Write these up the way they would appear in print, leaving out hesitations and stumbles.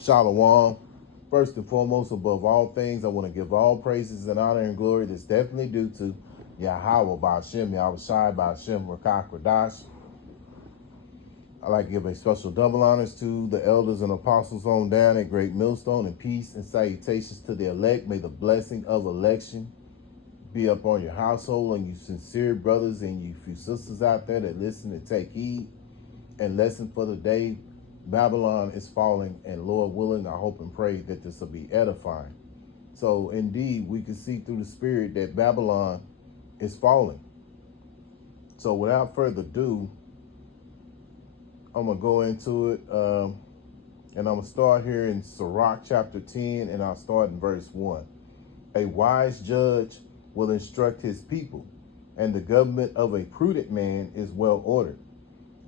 Shalom. First and foremost, above all things, I want to give all praises and honor and glory that's definitely due to Yahweh Ba'ashem, Yahweh Shai Ba'ashem, Rakak Radash. I'd like to give a special double honors to the elders and apostles on down at Great Millstone, and peace and salutations to the elect. May the blessing of election be upon your household and you sincere brothers and you few sisters out there that listen and take heed. And lesson for the day: Babylon is falling, and Lord willing, I hope and pray that this will be edifying. So indeed, we can see through the spirit that Babylon is falling. So without further ado, I'm going to go into it, and I'm going to start here in Sirach chapter 10, and I'll start in verse 1. A wise judge will instruct his people, and the government of a prudent man is well ordered.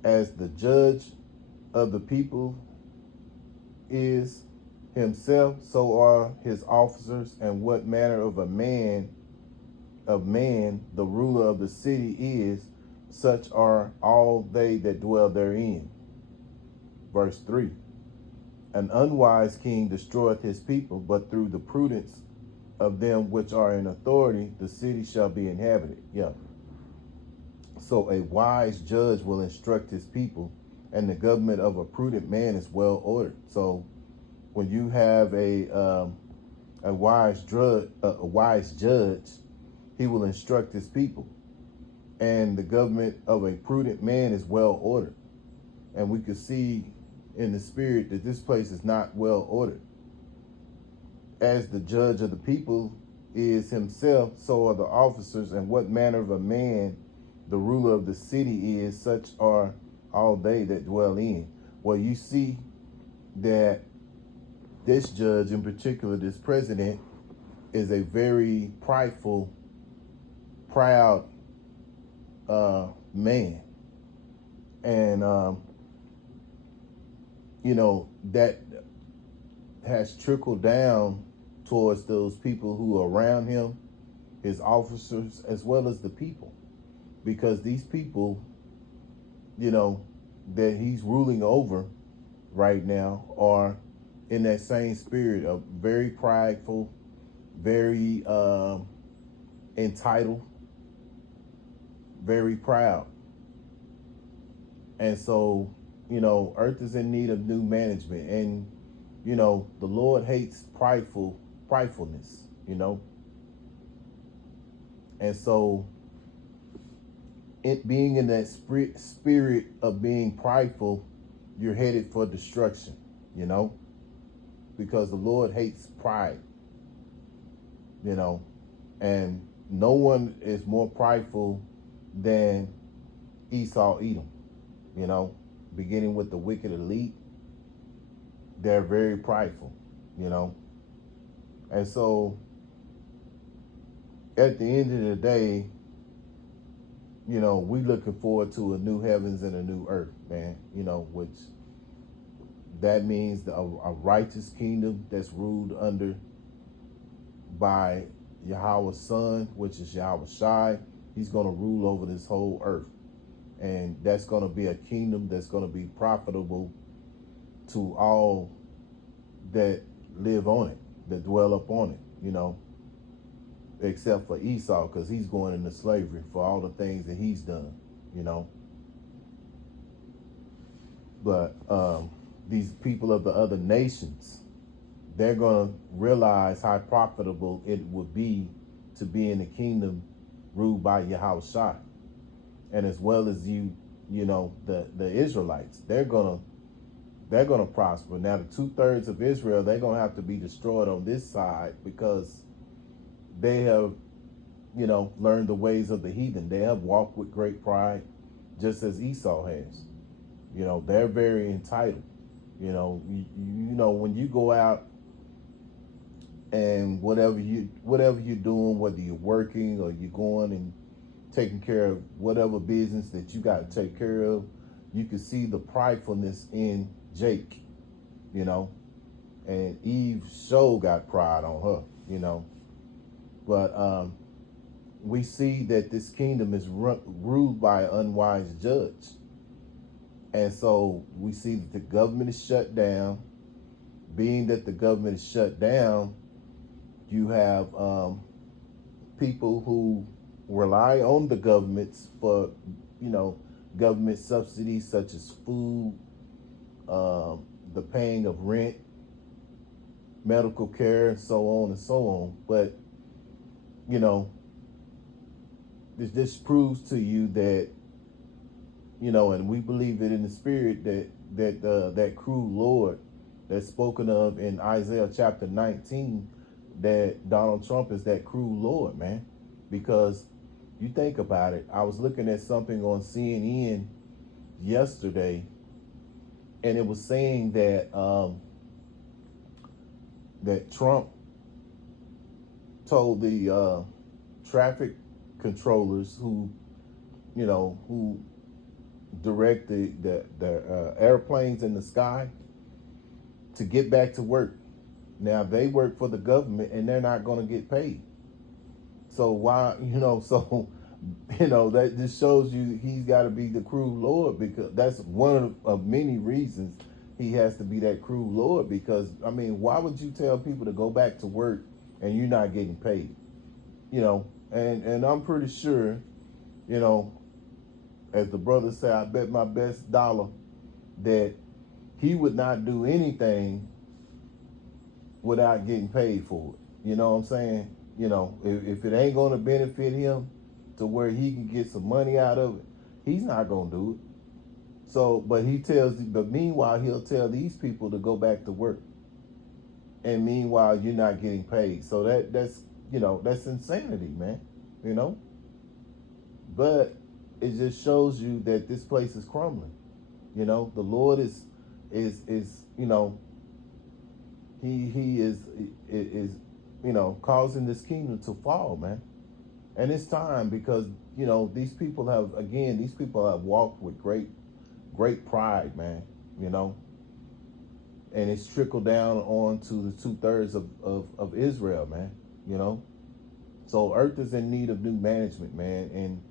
As the judge of the people is himself, so are his officers, and what manner of man the ruler of the city is, such are all they that dwell therein. Verse 3. An unwise king destroyeth his people, but through the prudence of them which are in authority, the city shall be inhabited. Yeah. So a wise judge will instruct his people, and the government of a prudent man is well ordered. So when you have a wise judge, he will instruct his people, and the government of a prudent man is well ordered. And we could see in the spirit that this place is not well ordered. As the judge of the people is himself, so are the officers, and what manner of a man the ruler of the city is, such are all they that dwell in. Well, you see that this judge in particular, this president, is a very prideful, proud man. And, that has trickled down towards those people who are around him, his officers, as well as the people. Because these people, that he's ruling over right now are in that same spirit of very prideful, very entitled, very proud. And so, earth is in need of new management. And, the Lord hates pridefulness, And so, it being in that spirit of being prideful, you're headed for destruction, because the Lord hates pride, and no one is more prideful than Esau, Edom, beginning with the wicked elite. They're very prideful, and so at the end of the day, we looking forward to a new heavens and a new earth, man, which that means a righteous kingdom that's ruled under by Yahweh's son, which is Yahweh Shai. He's going to rule over this whole earth. And that's going to be a kingdom that's going to be profitable to all that live on it, that dwell upon it, except for Esau, because he's going into slavery for all the things that he's done, But these people of the other nations, they're going to realize how profitable it would be to be in the kingdom ruled by Yahweh Shai. And as well as the Israelites, they're gonna prosper. Now, the 2/3 of Israel, they're gonna have to be destroyed on this side, because they have, learned the ways of the heathen. They have walked with great pride, just as Esau has. They're very entitled. When you go out and whatever you're doing, whether you're working or you're going and taking care of whatever business that you got to take care of, you can see the pridefulness in Jake, and Eve sure got pride on her, but we see that this kingdom is ruled by an unwise judge. And so we see that the government is shut down. being that the government is shut down, you have people who rely on the governments for, government subsidies such as food, the paying of rent, medical care, and so on and so on. But, this proves to you that, and we believe it in the spirit that cruel Lord that's spoken of in Isaiah chapter 19, that Donald Trump is that cruel Lord, man. Because you think about it, I was looking at something on CNN yesterday, and it was saying that that Trump told the traffic controllers who direct the airplanes in the sky to get back to work. Now they work for the government and they're not going to get paid. So why, that just shows you he's got to be the cruel Lord, because that's one of many reasons he has to be that cruel Lord. Because, why would you tell people to go back to work and you're not getting paid? And I'm pretty sure, as the brother said, I bet my best dollar that he would not do anything without getting paid for it. You know what I'm saying? If it ain't going to benefit him to where he can get some money out of it, he's not going to do it. So, but meanwhile, he'll tell these people to go back to work. And meanwhile, you're not getting paid. So that's insanity, man. But it just shows you that this place is crumbling. The Lord is he is causing this kingdom to fall, man. And it's time, because these people have walked with great pride, man. And it's trickled down on to the 2/3 of Israel, man. So earth is in need of new management, man. And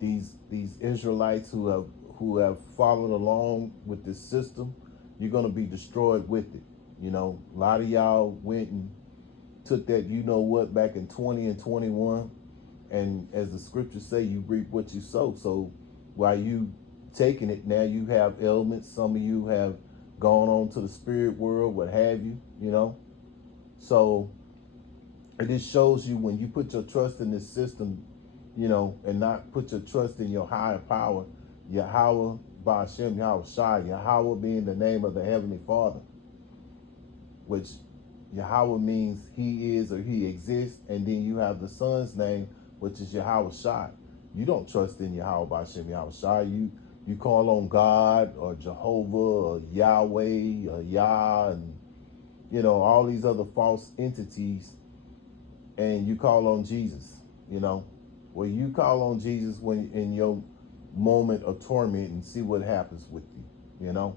these Israelites who have followed along with this system, you're gonna be destroyed with it. A lot of y'all went and took that back in 20 and 21, and as the scriptures say, you reap what you sow. So while you taking it, now you have ailments. Some of you have gone on to the spirit world, what have you. So it just shows you, when you put your trust in this system, and not put your trust in your higher power, Yahweh, Ba'ashem, Yahweh Shai, Yahweh being the name of the Heavenly Father, which Yahweh means he is or he exists, and then you have the Son's name, which is Yahweh Shai. You don't trust in Yahweh Ba'ashem, Yahweh Shai. You call on God or Jehovah or Yahweh or Yah, and all these other false entities, and you call on Jesus. Well, you call on Jesus when in your moment of torment, and see what happens with you.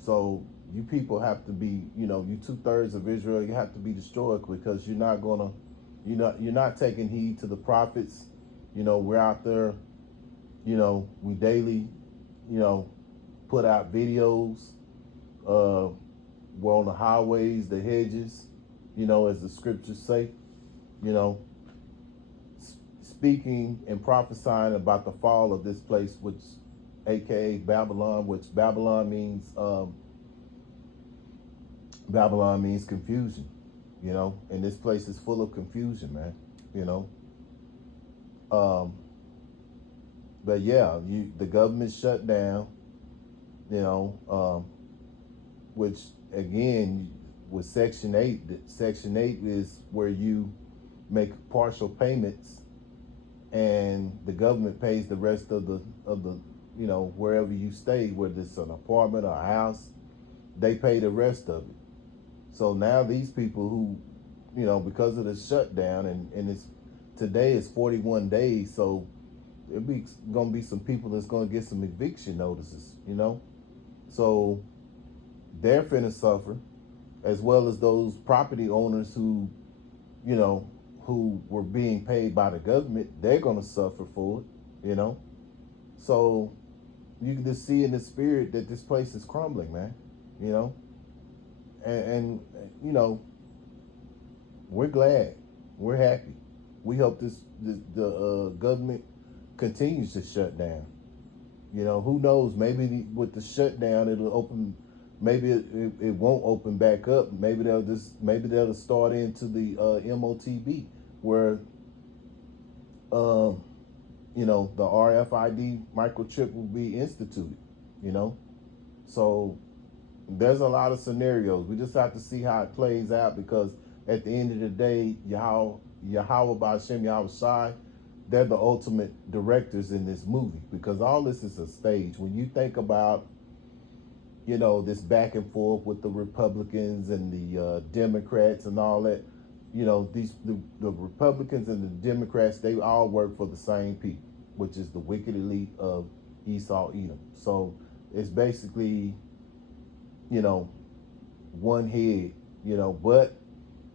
So you people have to be, you 2/3 of Israel, you have to be destroyed, because you're not taking heed to the prophets. We're out there, we daily, put out videos. We're on the highways, the hedges, as the scriptures say, speaking and prophesying about the fall of this place, which aka Babylon, which Babylon means confusion, and this place is full of confusion, man. But yeah, the government shut down, which again, with Section 8, Section 8 is where you make partial payments, and the government pays the rest of the wherever you stay, whether it's an apartment or a house, they pay the rest of it. So now these people who, because of the shutdown, and today is 41 days, so gonna be some people that's gonna get some eviction notices, so they're finna suffer, as well as those property owners who were being paid by the government. They're gonna suffer for it, So you can just see in the spirit that this place is crumbling, man. and you know, we're glad, we're happy. We hope the government continues to shut down. You know, who knows? Maybe with the shutdown, it'll open. Maybe it won't open back up. Maybe they'll start into the MOTB, where you know, the RFID microchip will be instituted. You know, so there's a lot of scenarios. We just have to see how it plays out, because at the end of the day, Yahweh Ba'Shem Yahweh Shai, they're the ultimate directors in this movie, because all this is a stage. When you think about, you know, this back and forth with the Republicans and the Democrats and all that, you know, the Republicans and the Democrats, they all work for the same people, which is the wicked elite of Esau Edom. So it's basically, you know, one head, you know, but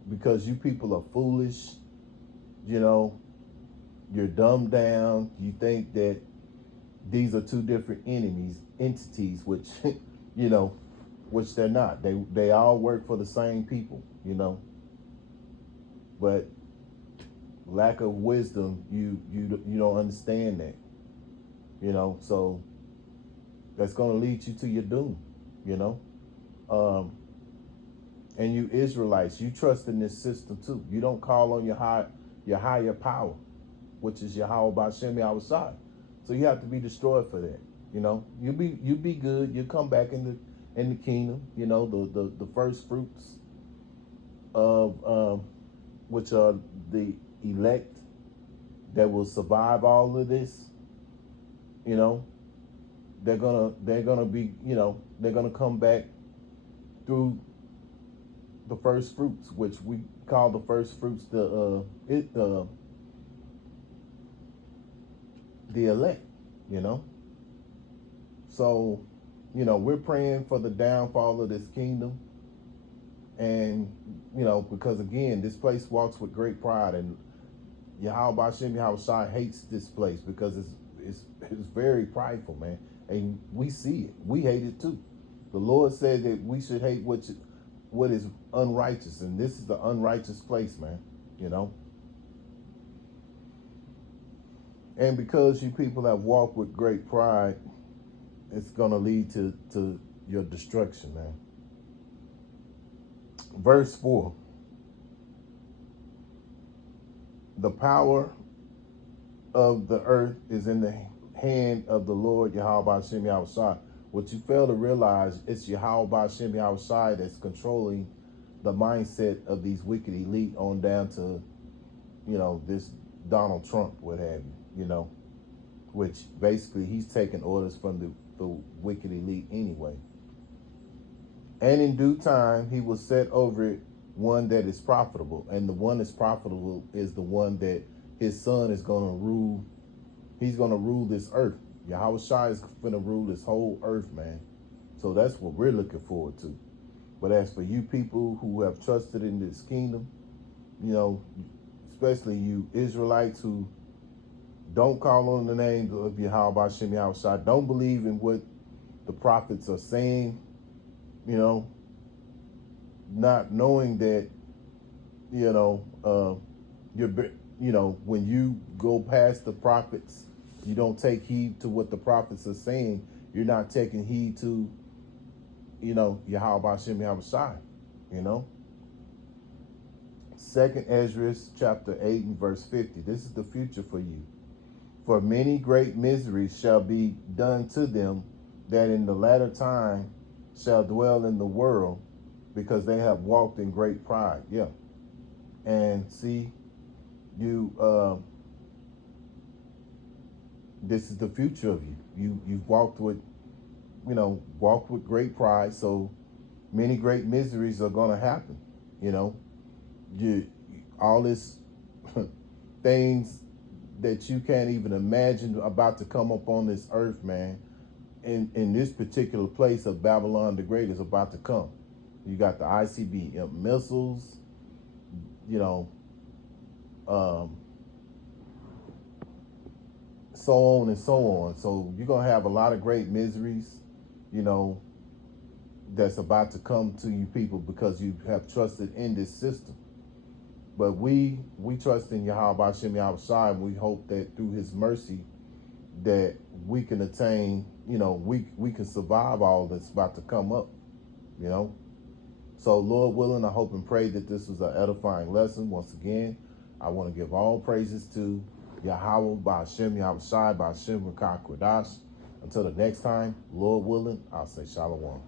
because you people are foolish, you know, you're dumbed down, you think that these are two different entities, which, you know, which they're not. They all work for the same people, you know. But lack of wisdom, you don't understand that, you know. So that's going to lead you to your doom, you know. And you Israelites, you trust in this system too. You don't call on your higher power, which is Yahweh Ba'Shem Yahweh Shai. So you have to be destroyed for that. You know, you be good. You come back in the kingdom. You know, the first fruits of which are the elect that will survive all of this. You know, they're gonna be, you know, they're gonna come back through the first fruits, which we call the first fruits the elect, you know. So, you know, we're praying for the downfall of this kingdom, and you know, because again, this place walks with great pride, and Yahweh Ba'Shem Yahweh Shai hates this place because it's very prideful, man, and we see it. We hate it too. The Lord said that we should hate what is unrighteous, and this is the unrighteous place, man, you know. And because you people have walked with great pride, it's going to lead to your destruction, man. Verse 4. The power of the earth is in the hand of the Lord Yahweh Ba'Shem Yahweh Shai. What you fail to realize, it's Yahweh Ba'Shem Yahweh Shai that's controlling the mindset of these wicked elite on down to, you know, this Donald Trump, what have you, you know, which basically he's taking orders from the wicked elite anyway. And in due time, he will set over it one that is profitable. And the one that's profitable is the one that his son is going to rule. He's going to rule this earth. Yahweh Shai is going to rule this whole earth, man. So that's what we're looking forward to. But as for you people who have trusted in this kingdom, you know, especially you Israelites who don't call on the name of Yahweh Ba'Shem Yahweh Shai, don't believe in what the prophets are saying, you know, not knowing that, you know, you know, when you go past the prophets, you don't take heed to what the prophets are saying. You're not taking heed to, you know, Yahweh Ba'Shem Yahweh Shai, you know. 2nd Ezra chapter 8 and verse 50. This is the future for you. For many great miseries shall be done to them that in the latter time shall dwell in the world, because they have walked in great pride. Yeah. And see, you this is the future of you. You've walked with, you know, walked with great pride, so many great miseries are gonna happen, you know. All this things that you can't even imagine about to come up on this earth, man. In this particular place of Babylon the Great is about to come. You got the ICBM missiles, you know, so on and so on. So you're going to have a lot of great miseries, you know. that's about to come to you people because you have trusted in this system. But we trust in Yahweh Hashem Yahushua, and we hope that through his mercy that we can attain, we can survive all that's about to come up, So Lord willing, I hope and pray that this was an edifying lesson. Once again, I want to give all praises to Yahweh Hashem Yahushua Hashem Rakah Kodash. Until the next time, Lord willing, I'll say Shalom.